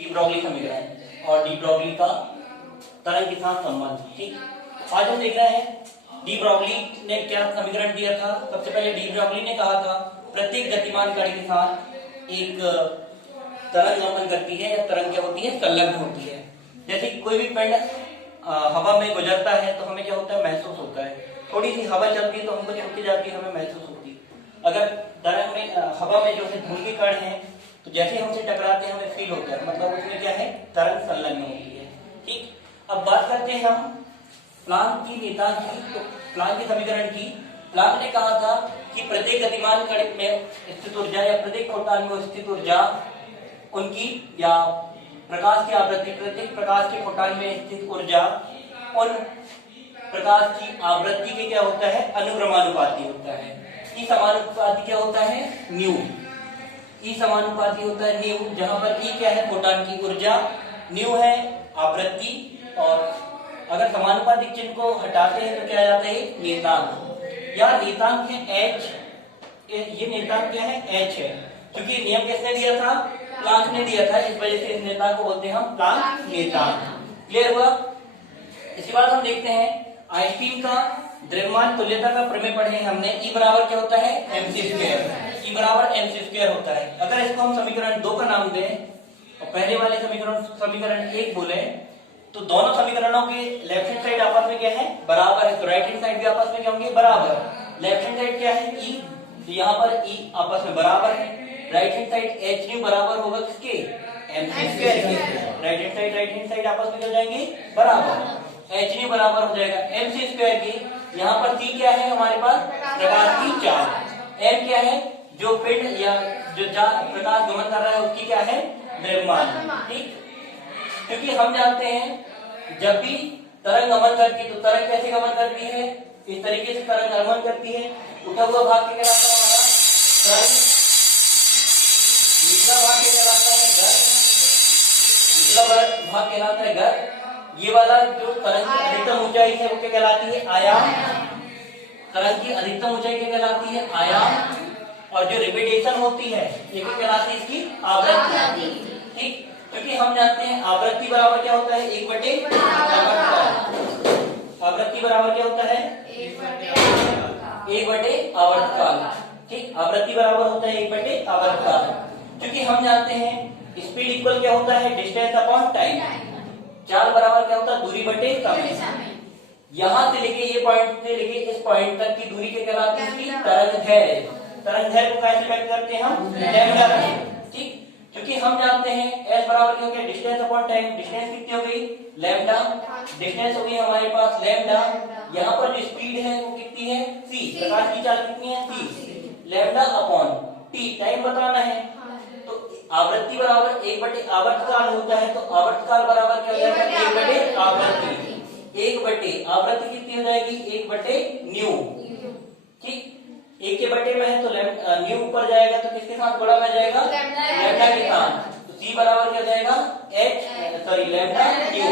De Broglie समीकरण और de Broglie का तरंग के साथ संबंध। ठीक, आज हम देख रहे हैं डी ब्रॉगली ने क्या समीकरण दिया था। सबसे पहले डी ब्रॉगली ने कहा था प्रत्येक गतिमान कण के साथ एक तरंग गमन करती है या तरंग क्या होती है, संलग्न होती है। जैसे कोई भी पिंड हवा में गुजरता है तो हमें क्या होता है, महसूस होता है। थोड़ी सी हवा चलती है तो हमको चलती जाती है, हमें महसूस होती है। अगर तरंग में हवा में जो है धूल के कण है तो जैसे हमसे टकराते हैं हमें फील होता है, मतलब उसमें क्या है, तरंग संलग्न होती है। ठीक, अब बात करते हैं हम प्लांक की नियतांक की। तो प्लांक के समीकरण की प्लांक ने कहा था कि प्रत्येक गतिमान कण में स्थित ऊर्जा या प्रत्येक फोटॉन में स्थित ऊर्जा उनकी या प्रकाश की आवृत्ति, प्रत्येक प्रकाश के फोटॉन में स्थित ऊर्जा उन प्रकाश की आवृत्ति के क्या होता है, अनुक्रमानुपाती होता है। ई समानुपाती क्या होता है, न्यू। ई समानुपाती होता है न्यू, जहां पर ई क्या है, फोटॉन की ऊर्जा, न्यू है आवृत्ति, और अगर समानुपातिक चिन्ह को हटाते हैं तो क्या आ जाता है, नियतांक। या नियतांक है एच, ये नियतांक क्या है, एच है, क्योंकि नियम किसने दिया था, प्लांक ने दिया था, इस वजह से इस नियतांक को बोलते हैं हम प्लांक नियतांक। क्लियर हुआ। इसके बाद हम देखते हैं आइंस्टीन का द्रव्यमान तुल्यता का प्रमेय पढ़े हमने। ई बराबर क्या होता है, mc स्क्वायर। ई बराबर mc स्क्वायर होता है। अगर इसको हम समीकरण 2 का नाम दें और पहले वाले समीकरण 1 बोले तो दोनों समीकरणों के लेफ्ट हैंड साइड आपस में क्या है, बराबर है, तो राइट हैंड साइड भी आपस में क्या होंगे, बराबर। लेफ्ट हैंड साइड क्या है, ई, तो यहाँ पर ई आपस में बराबर है। Right hand side H new बराबर होगा किसके, mc स्क्वायर के। राइट हैंड साइड आपस में क्या हो जाएंगे, बराबर। एच न्यू बराबर हो जाएगा mc स्क्वायर की। यहाँ पर c क्या है हमारे पास, प्रकाश की चाल। m क्या है, जो पिंड या जो प्रकाश गमन कर रहा है उसकी क्या है, द्रव्यमान। ठीक, क्योंकि हम जानते हैं जब भी तरंग गमन करती है तो तरंग कैसे गमन करती है, इस तरीके से तरंग गमन करती है। उठा हुआ भाग क्या कहलाता है हमारा, तरंग। निचला भाग क्या कहलाता है, घर। निचला भाग कहलाता है घर। ये वाला जो तरंग की अधिकतम ऊंचाई है वो क्या कहलाती है, आयाम। तरंग की अधिकतम ऊंचाई क्या कहलाती है, आयाम। और जो रेडिएशन होती है ये क्या कहलाती है, इसकी आवृत्ति। ठीक, क्योंकि हम जानते हैं आवृत्ति बराबर क्या होता है, 1/आवर्तकाल। आवृत्ति बराबर क्या होता है, 1/आवर्तकाल। ठीक, आवृत्ति बराबर होता है 1/आवर्तकाल। क्योंकि हम जानते हैं स्पीड इक्वल क्या होता है, डिस्टेंस अपॉन टाइम। चाल बराबर क्या होता है, दूरी बटे समय। यहाँ से लेके ये पॉइंट से लेके इस पॉइंट तक की दूरी क्या कहलाती है, तरंगदैर्घ्य। तरंगदैर्घ्य को कैसे व्यक्त करते हैं हम, लैम्डा। ठीक, क्योंकि हम जानते हैं s बराबर क्या हो गया, डिस्टेंस अपॉन टाइम। डिस्टेंस कितनी हो गई, लैम्डा। डिस्टेंस हो गई हमारे पास लैम्डा। यहाँ पर जो स्पीड है वो कितनी है, c। प्रकाश की चाल कितनी है, c। Lambda upon t, time बताना है। तो आवृत्ति बराबर 1/आवर्तकाल होता है, तो आवर्तकाल बराबर क्या हो जाएगा, 1/आवृत्ति। 1/आवृत्ति कितनी हो जाएगी, 1/न्यू। ठीक, 1 के बटे में है तो न्यू ऊपर जाएगा तो किसके साथ गुणा में जाएगा, लैम्डा के साथ। तो c बराबर क्या जाएगा, लैम्डा न्यू।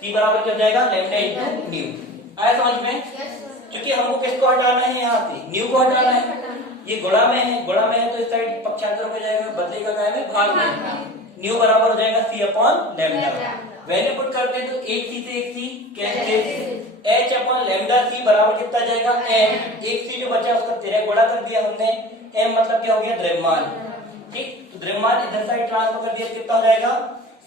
c बराबर क्या जाएगा, लैम्डा इंटू न्यू। आया समझ में। क्योंकि हमको किसको हटाना है, यहाँ से न्यू को हटाना है। ये गुणा में है, गुणा में है तो इस साइड पक्षांतर हो जाएगा, बदलेगा क्या है, भाग में। न्यू बराबर हो जाएगा c upon lambda. Value put करते हैं तो 1c से 1c cancel. h upon lambda c बराबर कितना जाएगा, m। 1c जो बचा उसका 13 गुणा कर दिया हमने। m मतलब क्या हो गया, द्रव्यमान। ठीक, तो द्रव्यमान इधर साइड ट्रांसफर कर दिया, कितना हो जाएगा,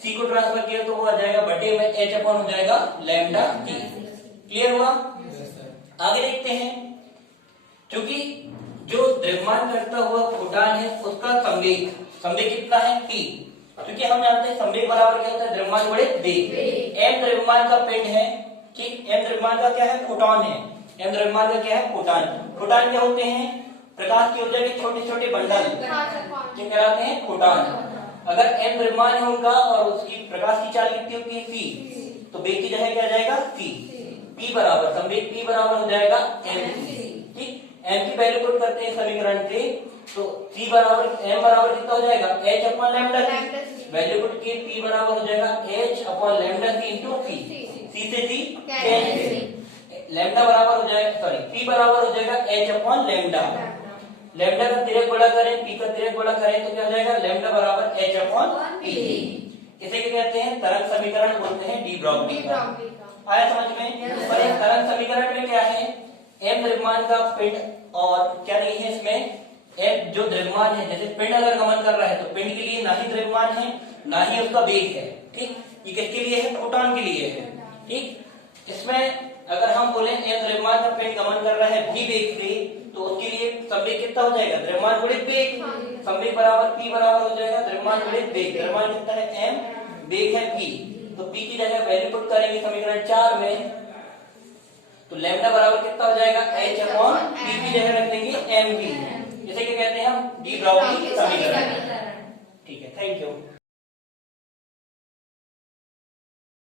c को ट्रांसफर किया तो वो आ जाएगा बटे में h अपॉन हो जाएगा लैम्डा t। क्लियर हुआ। आगे देखते हैं, क्योंकि जो द्रव्यमान करता हुआ फोटॉन है उसका संवेग कितना है, t। क्योंकि हम जानते हैं संवेग बराबर क्या होता है, द्रव्यमान बड़े वेग। m द्रव्यमान का पिंड है। ठीक, m द्रव्यमान का क्या है, फोटॉन है। m द्रव्यमान का क्या है, फोटॉन। फोटॉन क्या होते हैं, प्रकाश की ऊर्जा के छोटे छोटे बंडल, क्या कहलाते हैं, फोटॉन। अगर m द्रव्यमान है उनका और उसकी प्रकाश की चाल कितनी होती है, c, तो वेग की जगह क्या जाएगा, c। p बराबर संवेग p बराबर हो जाएगा mc। ठीक, m की वैल्यू पुट करते हैं समीकरण से तो c बराबर m बराबर कितना हो जाएगा, h upon lambda c। Value put किए p बराबर हो जाएगा h upon lambda c into c। c से c कैंसिल। लैम्डा बराबर हो जाएगा, p बराबर हो जाएगा h अपॉन लैम्डा। लैम्डा का तिरक गुणा करें, p का तिरक गुणा करें तो क्या हो जाएगा, लैम्डा बराबर h अपॉन p। इसे क्या कहते हैं? तरंग समीकरण बोलते हैं, डी ब्रॉगली का। आया समझ में? पर एक तरंग समीकरण में क्या है? m द्रव्यमान का पिंड और क्या नहीं है इसमें? m जो द्रव्यमान है, जैसे पिंड अगर गमन कर रहा है तो पिंड के लिए ना ही द्रव्यमान है ना ही उसका वेग है, ठीक। ये किसके लिए है? प्रोटॉन के लिए है, ठीक। इसमें अगर हम बोले m द्रव्यमान का पिंड गमन कर रहा है v वेग से, तो उसके लिए संवेग कितना हो जाएगा? द्रव्यमान गुणित वेग। संवेग बराबर p बराबर हो जाएगा द्रव्यमान गुणित वेग। द्रव्यमान कितना है? m, वेग है p, तो p की जगह वैल्यू पुट करेंगे समीकरण 4 में, तो लैम्डा बराबर कितना हो जाएगा? h अपॉन p की जगह रख देंगे mv। इसे क्या कहते हैं हम? डी ब्रॉगली समीकरण। ठीक है, थैंक यू।